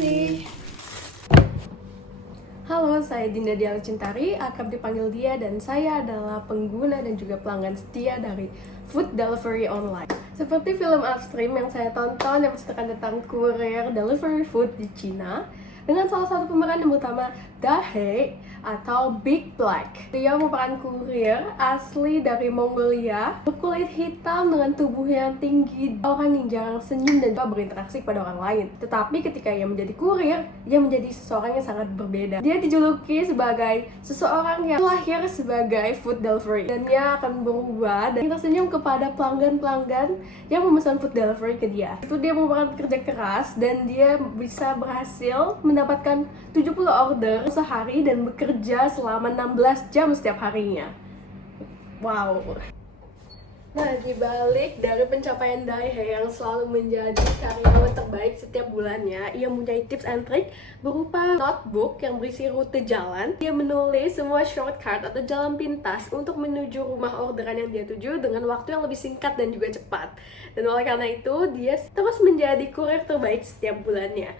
kasih. Halo, saya Dinda Dial Cintari, akrab dipanggil Dia, dan saya adalah pengguna dan juga pelanggan setia dari food delivery online. Seperti film Upstream yang saya tonton yang menceritakan tentang kurir delivery food di Cina, dengan salah satu pemeran yang utama Dahe atau Big Black. Dia merupakan kurir asli dari Mongolia, berkulit hitam dengan tubuh yang tinggi, orang yang jarang senyum dan juga berinteraksi kepada orang lain. Tetapi ketika ia menjadi kurir, ia menjadi seseorang yang sangat berbeda. Dia dijuluki sebagai seseorang yang lahir sebagai food delivery, dan dia akan berubah dan tersenyum kepada pelanggan-pelanggan yang memesan food delivery ke dia. Itu dia merupakan kerja keras dan dia bisa berhasil mendapatkan 70 order sehari dan bekerja selama 16 jam setiap harinya. Wow. Nah, dibalik dari pencapaian Daehae yang selalu menjadi karyawan terbaik setiap bulannya, ia mempunyai tips and trick berupa notebook yang berisi rute jalan. Dia menulis semua shortcut atau jalan pintas untuk menuju rumah orderan yang dia tuju dengan waktu yang lebih singkat dan juga cepat. Dan oleh karena itu, dia terus menjadi kurir terbaik setiap bulannya.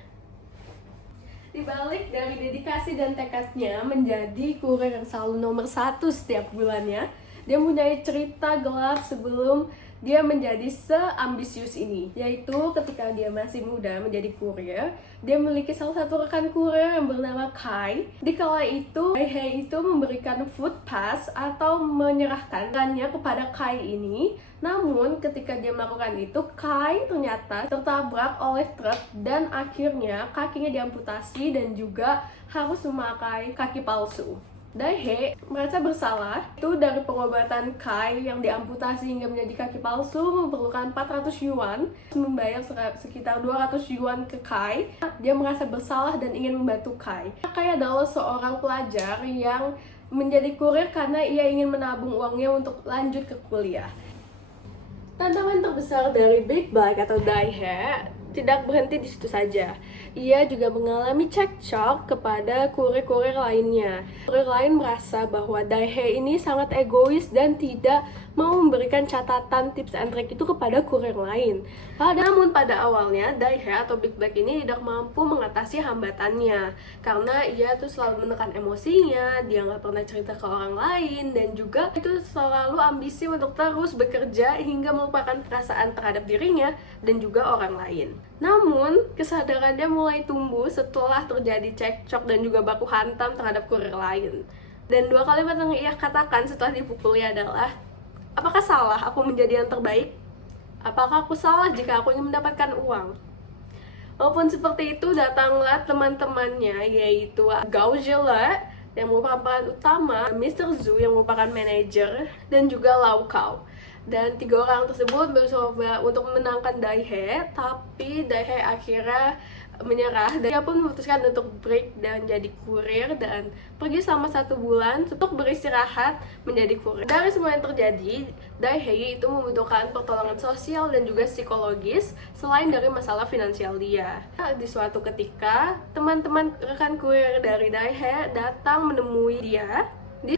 Dibalik dari dedikasi dan tekadnya menjadi kurir yang selalu nomor 1 setiap bulannya, dia mempunyai cerita gelap sebelum dia menjadi seambisius ini, yaitu ketika dia masih muda menjadi kurir, dia memiliki salah satu rekan kurir yang bernama Kai. Di kala itu, Daehae itu memberikan food pass atau menyerahkannya kepada Kai ini. Namun ketika dia melakukan itu, Kai ternyata tertabrak oleh truk dan akhirnya kakinya diamputasi dan juga harus memakai kaki palsu. Daehae merasa bersalah itu dari pengobatan Kai yang diamputasi hingga menjadi kaki palsu memerlukan 400 yuan, membayar sekitar 200 yuan ke Kai. Dia merasa bersalah dan ingin membantu Kai. Kai adalah seorang pelajar yang menjadi kurir karena ia ingin menabung uangnya untuk lanjut ke kuliah. Tantangan terbesar dari Big Black atau Daehae tidak berhenti di situ saja. Ia juga mengalami cekcok kepada kurir-kurir lainnya. Kurir lain merasa bahwa Daehae ini sangat egois dan tidak mau memberikan catatan tips and trick itu kepada kurir lain. Namun pada awalnya Daehae atau Big Black ini tidak mampu mengatasi hambatannya karena ia tuh selalu menekan emosinya, dia nggak pernah cerita ke orang lain, dan juga itu selalu ambisi untuk terus bekerja hingga melupakan perasaan terhadap dirinya dan juga orang lain. Namun, kesadarannya mulai tumbuh setelah terjadi cekcok dan juga baku hantam terhadap kurir lain. Dan 2 kalimat yang ia katakan setelah dipukuli adalah, apakah salah aku menjadi yang terbaik? Apakah aku salah jika aku ingin mendapatkan uang? Walaupun seperti itu, datanglah teman-temannya, yaitu Gao Zhele yang merupakan peran utama, Mr. Zhu yang merupakan manajer, dan juga Lau Kao. Dan 3 orang tersebut mencoba untuk memenangkan Daehae, tapi Daehae akhirnya menyerah dan dia pun memutuskan untuk break dan jadi kurir dan pergi selama 1 bulan untuk beristirahat menjadi kurir. Dari semua yang terjadi, Daehae itu membutuhkan pertolongan sosial dan juga psikologis selain dari masalah finansial dia. Di suatu ketika, teman-teman rekan kurir dari Daehae datang menemui dia.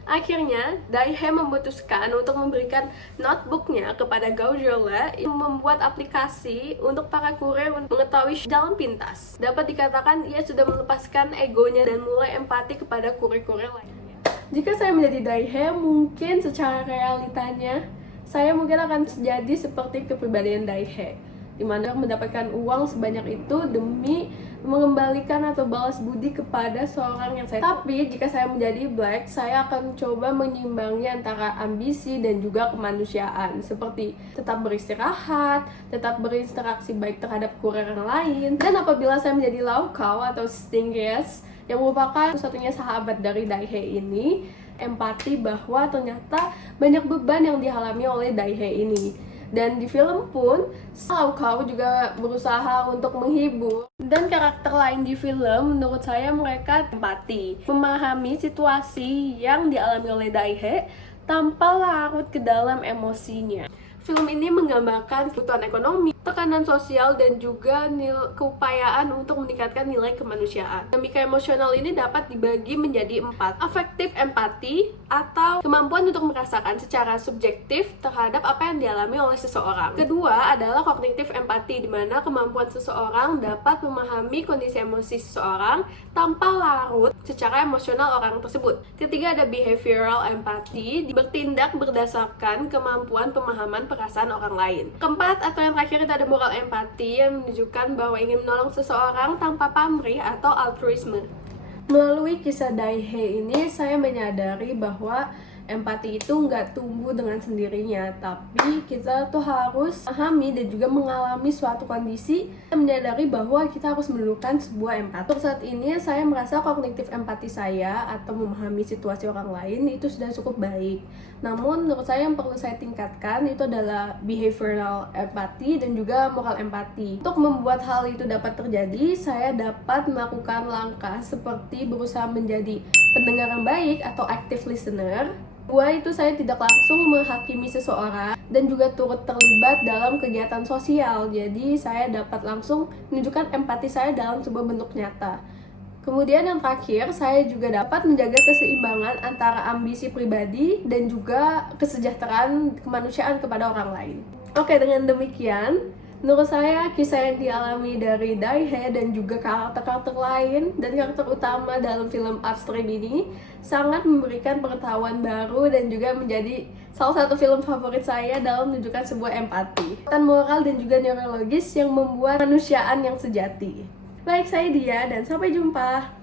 Akhirnya, Daehae memutuskan untuk memberikan notebooknya kepada Gao Zhele yang membuat aplikasi untuk para kurir untuk mengetahui jalan pintas. Dapat dikatakan ia sudah melepaskan egonya dan mulai empati kepada kurir-kurir lainnya. Jika saya menjadi Daehae, mungkin secara realitanya saya mungkin akan jadi seperti kepribadian Daehae, di mana mendapatkan uang sebanyak itu demi mengembalikan atau balas budi kepada seorang yang saya. Tapi jika saya menjadi Black, saya akan coba menyimbangnya antara ambisi dan juga kemanusiaan, seperti tetap beristirahat, tetap berinteraksi baik terhadap kurir yang lain. Dan apabila saya menjadi Lau Kao atau Stingies yang merupakan satu-satunya sahabat dari Daehae ini, empati bahwa ternyata banyak beban yang dialami oleh Daehae ini. Dan di film pun, Lau Kao juga berusaha untuk menghibur. Dan karakter lain di film, menurut saya mereka empati, memahami situasi yang dialami oleh Daehae tanpa larut ke dalam emosinya. Film ini menggambarkan kebutuhan ekonomi, tekanan sosial, dan juga keupayaan untuk meningkatkan nilai kemanusiaan. Dinamika emosional ini dapat dibagi menjadi 4. Afektif empati, atau kemampuan untuk merasakan secara subjektif terhadap apa yang dialami oleh seseorang. Kedua adalah kognitif empati, di mana kemampuan seseorang dapat memahami kondisi emosi seseorang tanpa larut secara emosional orang tersebut. Ketiga ada behavioral empati, bertindak berdasarkan kemampuan pemahaman perasaan orang lain. Keempat atau yang terakhir ada moral empati, yang menunjukkan bahwa ingin menolong seseorang tanpa pamrih atau altruisme. Melalui kisah Daihe ini, saya menyadari bahwa empati itu nggak tumbuh dengan sendirinya, tapi kita tuh harus memahami dan juga mengalami suatu kondisi dan menyadari bahwa kita harus memerlukan sebuah empati. Untuk saat ini, saya merasa kognitif empati saya atau memahami situasi orang lain itu sudah cukup baik. Namun menurut saya yang perlu saya tingkatkan itu adalah behavioral empati dan juga moral empati. Untuk membuat hal itu dapat terjadi, saya dapat melakukan langkah seperti berusaha menjadi pendengar yang baik atau active listener. Itu saya tidak langsung menghakimi seseorang dan juga turut terlibat dalam kegiatan sosial. Jadi saya dapat langsung menunjukkan empati saya dalam sebuah bentuk nyata. Kemudian yang terakhir, saya juga dapat menjaga keseimbangan antara ambisi pribadi dan juga kesejahteraan kemanusiaan kepada orang lain. Oke, dengan demikian, menurut saya kisah yang dialami dari Daihe dan juga karakter-karakter lain dan karakter utama dalam film Upstream ini sangat memberikan pengetahuan baru dan juga menjadi salah satu film favorit saya dalam menunjukkan sebuah empati, dan moral dan juga neurologis yang membuat kemanusiaan yang sejati. Baik, saya Dia dan sampai jumpa.